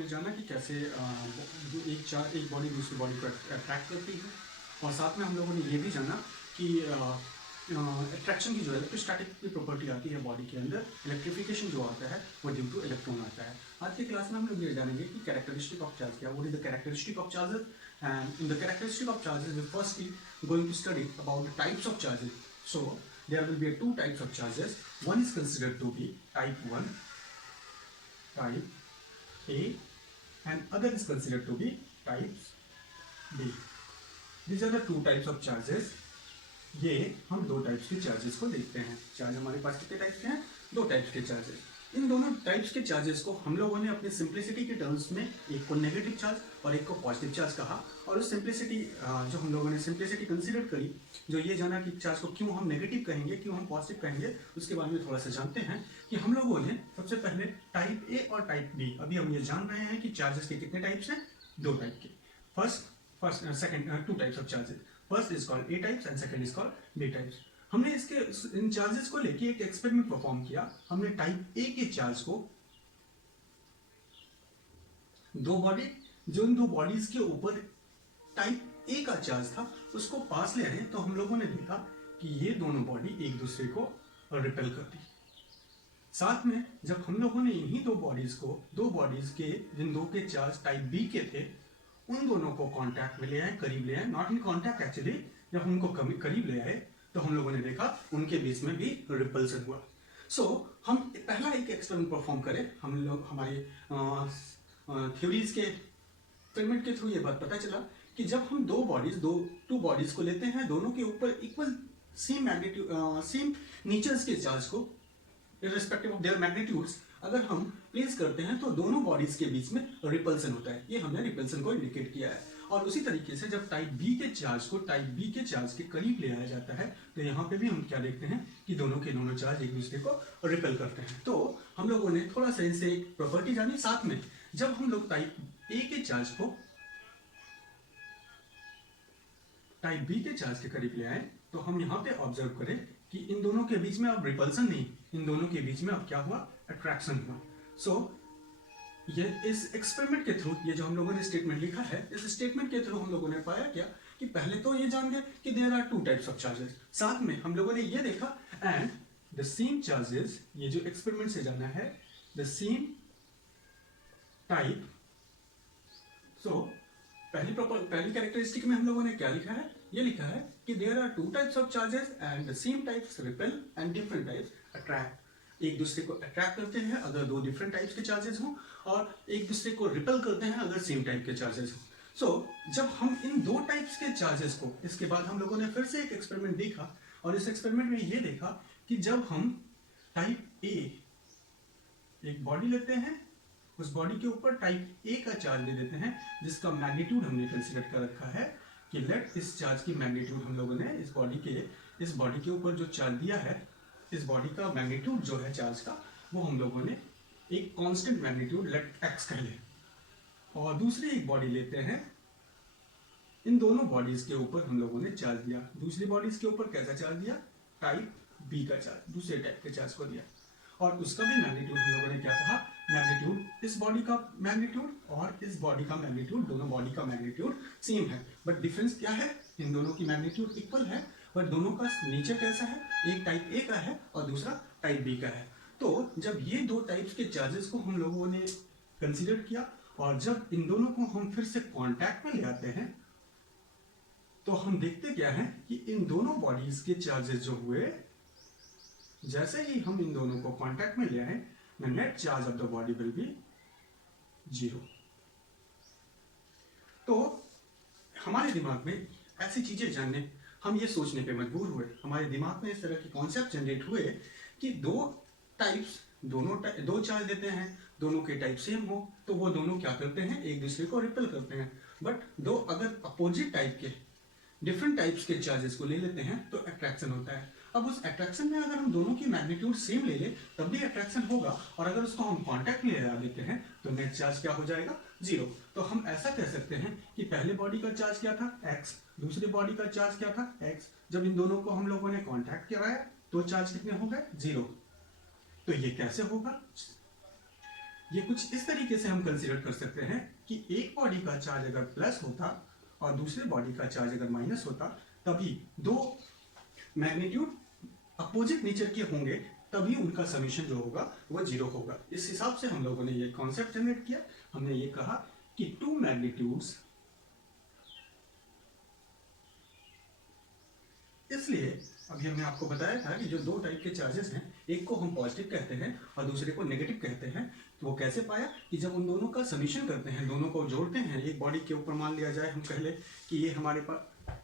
ने जाना कि कैसे एक बॉडी दूसरी बॉडी को अट्रैक्ट करती है, और साथ में हम लोगों ने ये भी जाना कि अट्रैक्शन की जो इलेक्ट्रोस्टैटिक की प्रॉपर्टी आती है बॉडी के अंदर, इलेक्ट्रिफिकेशन जो आता है वो ड्यू टू इलेक्ट्रॉन आता है। आज की क्लास में हम लोग ये जानेंगे कि कैरेक्टरिस्टिक ऑफ चार्ज क्या, what is the characteristic of charges, and in the characteristic of charges we firstly going to study about the types of charges. So there will be two types of charges. One is considered to be type 1, type A, and other is considered to be type B. These are the two types of charges. ये हम दो types के charges को देखते हैं। Charge हमारे पास कितने types के हैं? दो टाइप्स के चार्जेस। इन दोनों टाइप्स के चार्जेस को हम लोगों ने अपने सिंप्लिसिटी के टर्म्स में एक को नेगेटिव चार्ज और एक को पॉजिटिव चार्ज कहा, और उस सिंप्लिसिटी जो हम लोगों ने सिंप्लिसिटी कंसीडर करी, जो ये जाना कि चार्ज को क्यों हम नेगेटिव कहेंगे, क्यों हम पॉजिटिव कहेंगे, उसके बारे में थोड़ा सा जानते हैं। कि हम लोगों ने सबसे पहले टाइप ए और टाइप बी, अभी हम ये जान रहे हैं कि चार्जेस के कितने टाइप्स हैं? दो टाइप के। Second two types of charges. First is called A types and second is called B types. हमने इसके इन चार्जेस को लेके एक एक्सपेरिमेंट परफॉर्म किया। हमने टाइप ए के चार्ज को दो बॉडी, जो इन दो बॉडीज के ऊपर टाइप ए का चार्ज था उसको पास ले आए, तो हम लोगों ने देखा कि ये दोनों बॉडी एक दूसरे को रिपेल करती। साथ में जब हम लोगों ने इन्हीं दो बॉडीज के जिन दो के चार्ज टाइप बी के थे, उन दोनों को कांटेक्ट में ले आए, करीब ले आए, नॉट इन कांटेक्ट एक्चुअली, जब उनको करीब ले आए तो हम लोगों ने देखा उनके बीच में भी रिपल्सन हुआ। सो हम पहला एक एक्सपेरिमेंट परफॉर्म करें। हम लोग हमारे थ्योरीज के एक्सपेरिमेंट के थ्रू ये बात पता चला कि जब हम टू बॉडीज को लेते हैं, दोनों के ऊपर equal same magnitude same natures के चार्ज को इररिस्पेक्टिव ऑफ देयर मैग्नीट्यूड्स अगर हम प्लेस करते हैं तो दोनों बॉडीज के बीच में रिपल्सन होता है। ये हमने रिपल्सन को इंडिकेट किया है। और उसी तरीके से जब टाइप बी के चार्ज को टाइप बी के चार्ज के करीब ले आया जाता है, तो यहाँ पे भी हम क्या देखते हैं कि दोनों के दोनों चार्ज एक दूसरे को रिपेल करते हैं। तो हम लोगों ने थोड़ा सा इनसे एक प्रॉपर्टी जानी। साथ में जब हम लोग टाइप ए के चार्ज को टाइप बी के चार्ज के करीब ले आए, तो हम यहाँ पे ऑब्जर्व करें कि इन दोनों के बीच में अब रिपल्सन नहीं, इन दोनों के बीच में अब क्या हुआ? अट्रैक्शन हुआ। सो ये इस एक्सपेरिमेंट के थ्रू, ये जो हम लोगों ने स्टेटमेंट लिखा है, इस स्टेटमेंट के थ्रू हम लोगों ने पाया क्या कि पहले तो ये जान गए कि there are two types of charges. साथ में हम लोगों ने ये देखा एंड द सेम चार्जेस, ये जो एक्सपेरिमेंट से जाना है, द सेम टाइप। सो पहली कैरेक्टरिस्टिक में हम लोगों ने क्या लिखा है? ये लिखा है कि there are two types of charges and the same types repel and different types attract. एक दूसरे को अट्रैक्ट करते हैं अगर दो डिफरेंट टाइप्स के चार्जेस हों, और एक दूसरे को रिपेल करते हैं अगर सेम टाइप के चार्जेस हों। सो जब हम इन दो टाइप्स के चार्जेस को, इसके बाद हम लोगों ने फिर से एक एक्सपेरिमेंट देखा, और इस एक्सपेरिमेंट में ये देखा कि जब हम टाइप ए एक बॉडी लेते हैं, उस बॉडी के ऊपर टाइप ए का चार्ज दे देते हैं, जिसका मैग्नीट्यूड हमने कंसीडर कर रखा है कि लेट इस चार्ज की मैग्नीट्यूड हम लोगों ने इस बॉडी के ऊपर जो चार्ज दिया है, इस बॉडी का मैग्नीट्यूड जो है चार्ज का, वो हम लोगों ने एक कांस्टेंट मैग्नीट्यूड लेट एक्स कह ले। और दूसरी एक बॉडी लेते हैं, इन दोनों बॉडीज के ऊपर हम लोगों ने चार्ज दिया। दूसरी बॉडीज के ऊपर कैसा चार्ज दिया? टाइप बी का चार्ज, दूसरे टाइप के चार्ज को दिया, और उसका भी मैग्नीट्यूड हम लोगों ने क्या कहा? मैग्नीट्यूड, इस बॉडी का मैग्नीट्यूड और इस बॉडी का मैग्नीट्यूड, दोनों बॉडी का मैग्नीट्यूड सेम है, बट डिफरेंस क्या है? इन दोनों की मैग्नीट्यूड इक्वल है, बट दोनों का नेचर कैसा है? एक टाइप ए का है और दूसरा टाइप बी का है। तो जब ये दो टाइप्स के चार्जेस को हम लोगों ने कंसीडर किया, और जब इन दोनों को हम फिर से कांटेक्ट में ले आते हैं, तो हम देखते क्या है कि इन दोनों बॉडीज के चार्जेस जो हुए, जैसे ही हम इन दोनों को कांटेक्ट में ले आए, the net charge of the body will be 0। तो हमारे दिमाग में ऐसी चीजें जानने, हम ये सोचने पे मजबूर हुए, हमारे दिमाग में इस तरह के कॉन्सेप्ट जनरेट हुए कि दो चार्ज देते हैं, दोनों के टाइप सेम हो, तो वो दोनों क्या करते हैं? एक दूसरे को रिपेल करते हैं। बट दो अगर अपोजिट टाइप के डिफरेंट टाइप्स के चार्जेस को ले लेते हैं तो अट्रैक्शन होता है। अब उस अट्रैक्शन में अगर हम दोनों की मैग्नीट्यूड सेम ले लें तब भी अट्रैक्शन होगा, और अगर उसको हम कांटेक्ट में लगा देते हैं तो नेट चार्ज क्या हो जाएगा? 0। तो हम ऐसा कह सकते हैं कि पहले बॉडी का चार्ज क्या था? x, दूसरी बॉडी का चार्ज क्या था? x। जब इन दोनों को हम लोगों ने कांटेक्ट कराया तो चार्ज कितने हो गए? 0। तो ये कैसे होगा? ये कुछ इस तरीके से हम कंसीडर कर सकते हैं कि एक बॉडी का चार्ज अगर प्लस होता और दूसरे बॉडी का चार्ज अगर माइनस होता, तभी दो मैग्नीट्यूड अपोजिट नेचर के होंगे, तभी उनका समीशन जो होगा वो जीरो होगा। इस हिसाब से हम लोगों ने ये कॉन्सेप्ट जनरेट किया। हमने ये कहा कि टू मैग्नीट्यूड्स, इसलिए अभी हमने आपको बताया था कि जो दो टाइप के चार्जेस हैं, एक को हम पॉजिटिव कहते हैं और दूसरे को नेगेटिव कहते हैं। तो वो कैसे पाया कि जब उन दोनों का समीशन करते हैं, दोनों को जोड़ते हैं, एक बॉडी के ऊपर मान लिया जाए हम कह ले कि ये हमारे पास,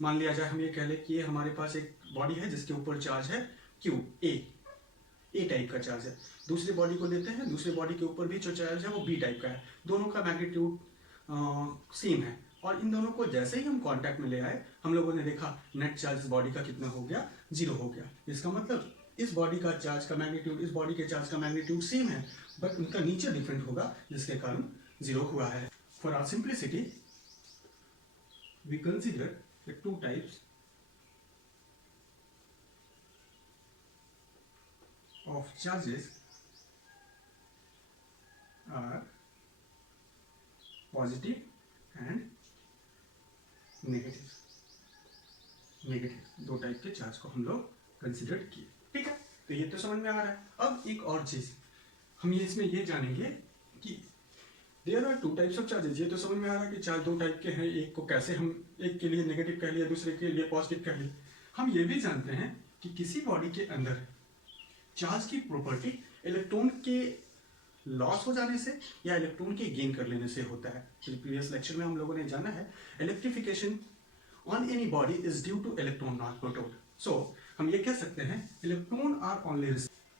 मान लिया जाए हम ये कह ले कि ये हमारे पास एक बॉडी है जिसके ऊपर चार्ज है क्यू, ए टाइप का चार्ज है। दूसरी बॉडी को लेते हैं, दूसरी बॉडी के ऊपर भी जो चार्ज है वो बी टाइप का है। दोनों का मैग्नीट्यूड सेम है और इन दोनों को जैसे ही हम कांटेक्ट में ले आए, हम लोगों ने देखा नेट चार्ज इस बॉडी का कितना हो गया, जीरो हो गया। इसका मतलब इस बॉडी का चार्ज का मैग्नीट्यूड इस बॉडी के चार्ज का मैग्नीट्यूड सेम है, बट उनका नेचर डिफरेंट होगा, जिसके कारण जीरो हुआ है। For our simplicity we consider the two types of charges are positive and negative दो टाइप के चार्ज को हम लोग कंसिडर किए। ठीक है, तो ये तो समझ में आ रहा है। अब एक और चीज हम ये इसमें ये जानेंगे कि there are two types of charges. ये तो समझ में आ रहा है कि चार्ज दो टाइप के हैं, एक को कैसे हम एक के लिए नेगेटिव कह लिया, दूसरे के लिए पॉजिटिव कह लिया। हम ये भी जानते हैं कि किसी बॉडी के अंदर चार्ज की प्रॉपर्टी इलेक्ट्रॉन के लॉस हो जाने से या इलेक्ट्रॉन के गेन कर लेने से होता है। प्रीवियस लेक्चर में हम लोगों ने जाना है electrification on any body is due to electron not proton. So हम ये कह सकते हैं इलेक्ट्रॉन आर ओनली।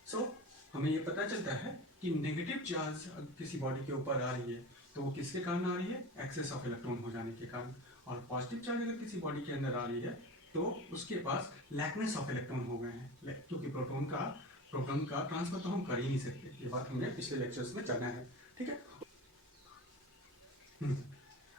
सो हमें ये पता चलता है कि नेगेटिव चार्ज किसी बॉडी के ऊपर आ रही है तो वो किसके कारण आ रही है, एक्सेस ऑफ इलेक्ट्रॉन हो जाने के कारण। और पॉजिटिव चार्ज अगर किसी बॉडी के अंदर आ रही है तो उसके पास लैकनेस ऑफ इलेक्ट्रॉन हो गए हैं, क्योंकि प्रोटॉन का ट्रांसफर तो हम कर ही नहीं सकते। ये बात हमने पिछले लेक्चर्स में जाना है। ठीक है,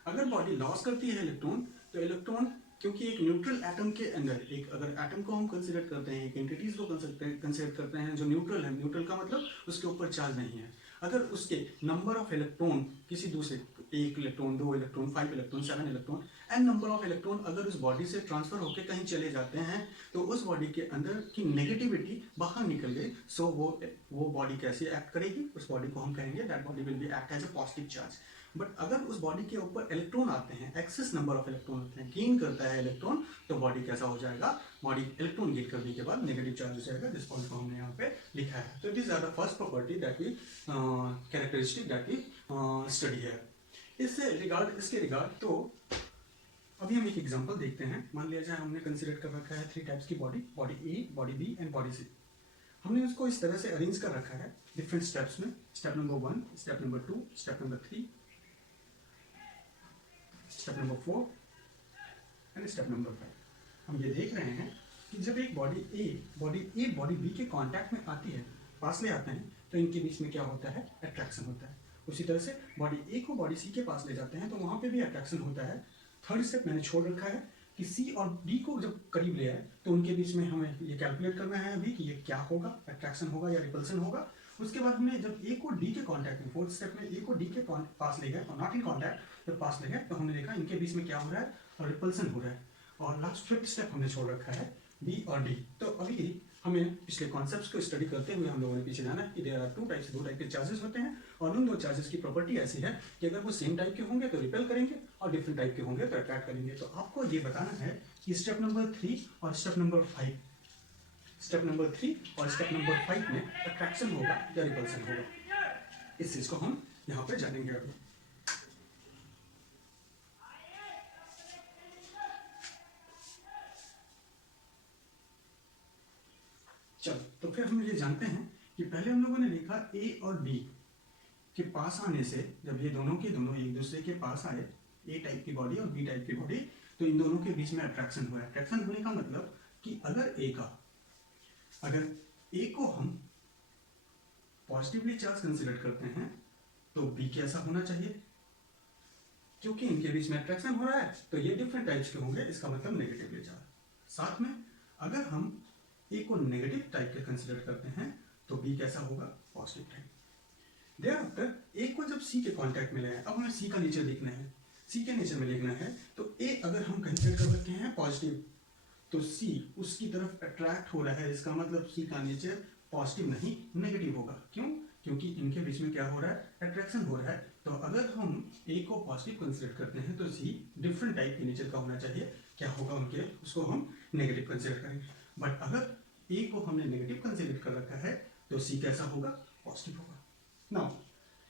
अगर बॉडी लॉस करती है इलेक्ट्रॉन, तो इलेक्ट्रॉन क्योंकि एक न्यूट्रल एटम के अंदर, एक अगर एटम को हम कंसीडर करते हैं, एक एंटिटीज को कंसीडर करते हैं जो न्यूट्रल है, न्यूट्रल का मतलब उसके ऊपर चार्ज नहीं है, अगर उसके नंबर ऑफ इलेक्ट्रॉन किसी दूसरे, एक इलेक्ट्रॉन, दो electron, 5 electron, 7 electron, n number of electron अगर उस बॉडी से ट्रांसफर होकर कहीं चले जाते हैं, तो उस बॉडी के अंदर की नेगेटिविटी बाहर निकल गई। सो वो बॉडी कैसे एक्ट करेगी, उस बॉडी को हम कहेंगे that body will be act as a positive charge. But अगर उस बॉडी के ऊपर इलेक्ट्रॉन आते हैं, एक्सेस नंबर ऑफ इलेक्ट्रॉन होते हैं, गेन करता है इलेक्ट्रॉन, तो बॉडी कैसा हो जाएगा, बॉडी इलेक्ट्रॉन गेन करने के बाद नेगेटिव चार्ज हो जाएगा, जिस पॉइंट को हमने यहाँ पे लिखा है। तो it is the first property that we characteristic that we study है। इसके रिगार्ड तो अभी हम एक एग्जांपल देखते हैं। मान लिया जाए हमने कंसीडर कर रखा है 3 टाइप्स की body, body A, body B and body C. हमने उसको इस तरह से अरेंज कर रखा है डिफरेंट स्टेप्स में, step number 1, step number 2, step number 3, step number 4 and step number 5। हम ये देख रहे हैं कि जब एक बॉडी ए बॉडी बी के कांटेक्ट में आती है, पास ले आते हैं, तो इनके बीच में क्या होता है, अट्रैक्शन होता है। उसी तरह से बॉडी ए को बॉडी सी के पास ले जाते हैं तो वहां पे भी अट्रैक्शन होता है। थर्ड स्टेप मैंने छोड़ रखा है कि सी और डी को जब करीब ले आए तो उनके बीच में हमें ये कैलकुलेट करना है अभी कि ये क्या होगा, अट्रैक्शन होगा या रिपल्सन होगा। उसके बाद हमने जब ए को डी के कांटेक्ट में, फोर्थ स्टेप में ए को डी के पास ले गए और नॉट इन कांटेक्ट, जब पास ले गए तो हमने देखा इनके बीच में क्या हो रहा है और रिपल्सन हो रहा है। और लास्ट फिफ्थ स्टेप हमने छोड़ रखा है बी और डी। तो अभी हमें पिछले कॉन्सेप्ट्स को स्टडी करते हुए हम लोगों ने पीछे जाना है कि देयर आर टू टाइप्स, दो टाइप के चार्जेस होते हैं और उन दो चार्जेस की प्रॉपर्टी ऐसी है कि अगर वो सेम टाइप के होंगे तो रिपेल करेंगे और डिफरेंट टाइप के होंगे तो अट्रैक्ट करेंगे। तो आपको ये बताना है कि स्टेप नंबर 3 और स्टेप नंबर 5, स्टेप नंबर 3 और स्टेप नंबर 5 में अट्रैक्शन होगा या रिपल्सन होगा। इस चीज को हम यहाँ पे जानेंगे अभी। चलो, तो फिर हम ये जानते हैं कि पहले हम लोगों ने देखा ए और बी के पास आने से, जब ये दोनों के दोनों एक दूसरे के पास आए, ए टाइप की बॉडी और बी टाइप की बॉडी, तो इन दोनों के बीच में अट्रैक्शन हुआ। अट्रैक्शन होने का मतलब कि अगर ए को हम पॉजिटिवली चार्ज कंसीडर करते हैं तो बी कैसा होना चाहिए, क्योंकि इनके बीच में अट्रैक्शन हो रहा है तो ये डिफरेंट टाइप्स के होंगे, इसका मतलब नेगेटिवली चार्ज। साथ में अगर हम ए को नेगेटिव टाइप के कंसीडर करते हैं तो बी कैसा होगा, पॉजिटिव टाइप। thereafter ए को जब सी के कांटेक्ट में लाए, अब हमें सी का नेचर देखना है, सी के नेचर में देखना है, तो ए अगर हम कंसिडर कर रखे हैं पॉजिटिव, तो सी उसकी तरफ अट्रैक्ट हो रहा है, इसका मतलब सी का नेचर पॉजिटिव नहीं नेगेटिव होगा। क्यों? क्योंकि इनके बीच में क्या हो रहा है, अट्रैक्शन हो रहा है। तो अगर हम ए को पॉजिटिव कंसिडर करते हैं तो सी डिफरेंट टाइप के नेचर का होना चाहिए, क्या होगा उनके, उसको हम नेगेटिव कंसिडर करेंगे। बट अगर ए को हमने नेगेटिव कंसिडर कर रखा है तो सी कैसा होगा, पॉजिटिव होगा। नाउ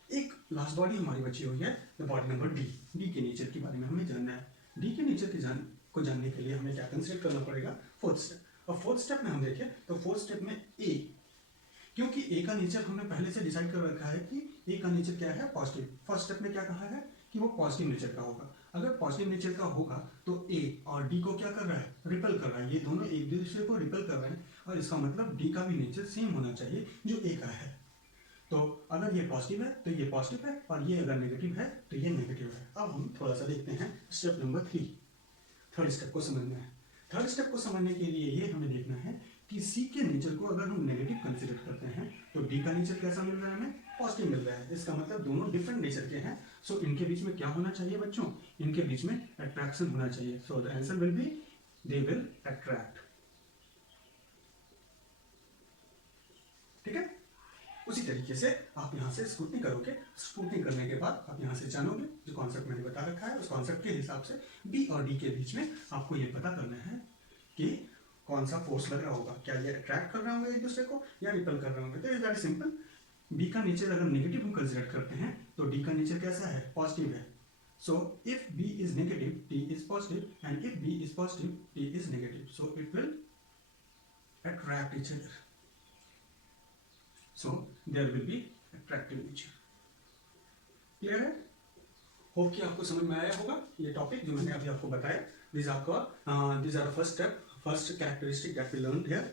एक लास्ट बॉडी हमारी बची हुई है, the body number D. D के नेचर के बारे में हमें जानना है। डी के नेचर को जानने के लिए हमें क्या कंसिडर करना पड़ेगा, फोर्थ स्टेप। और फोर्थ स्टेप में हम देखें तो फोर्थ स्टेप में ए, क्योंकि ए का नेचर हमने पहले से डिसाइड कर रखा है कि ए का नेचर क्या है, पॉजिटिव। फर्स्ट स्टेप में क्या कहा है कि वो पॉजिटिव नेचर का होगा। अगर पॉजिटिव नेचर का होगा तो ए और डी को क्या कर रहा है, रिपल कर रहा है, ये दोनों एक दूसरे को रिपल कर रहे हैं, और इसका मतलब डी का भी नेचर सेम होना चाहिए जो ए का है। तो अगर ये पॉजिटिव है तो ये पॉजिटिव है, और ये अगर नेगेटिव है तो ये नेगेटिव है। अब हम थोड़ा सा देखते हैं स्टेप नंबर 3, थर्ड स्टेप को समझना है। थर्ड स्टेप को समझने के लिए ये हमें देखना है कि सी के नेचर को अगर हम नेगेटिव कंसिडर करते हैं तो डी का नेचर कैसा मिल रहा है, हमें पॉजिटिव मिल रहा है। इसका मतलब दोनों डिफरेंट नेचर के हैं। सो इनके बीच में क्या होना चाहिए बच्चों, इनके बीच में अट्रैक्शन होना चाहिए। So the answer will be they will attract. ठीक है, उसी तरीके से आप यहाँ से स्क्रूटनी करोगे, स्क्रूटनी करने के बाद आप यहाँ से जानोगे जो कॉन्सेप्ट मैंने बता रखा है, उस कॉन्सेप्ट के हिसाब से बी और डी के बीच में आपको ये पता करना है कि कौन सा फोर्स लग रहा होगा, क्या ये अट्रैक्ट कर रहे होंगे एक दूसरे को या रिपल कर रहे होंगे। तो इज वेरी सिंपल। बी का नेचर अगर नेगेटिव हम कंसिडर करते हैं तो डी का नेचर कैसा है, पॉजिटिव है। So if B is negative D is positive, and if B is positive D is negative, so it will attract each other. So there will be attractive nature. Clear है? Hope कि आपको समझ में आया होगा ये topic जो मैंने अभी आपको बताया। These are the first step, first characteristic that we learned here.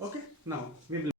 Okay, now we will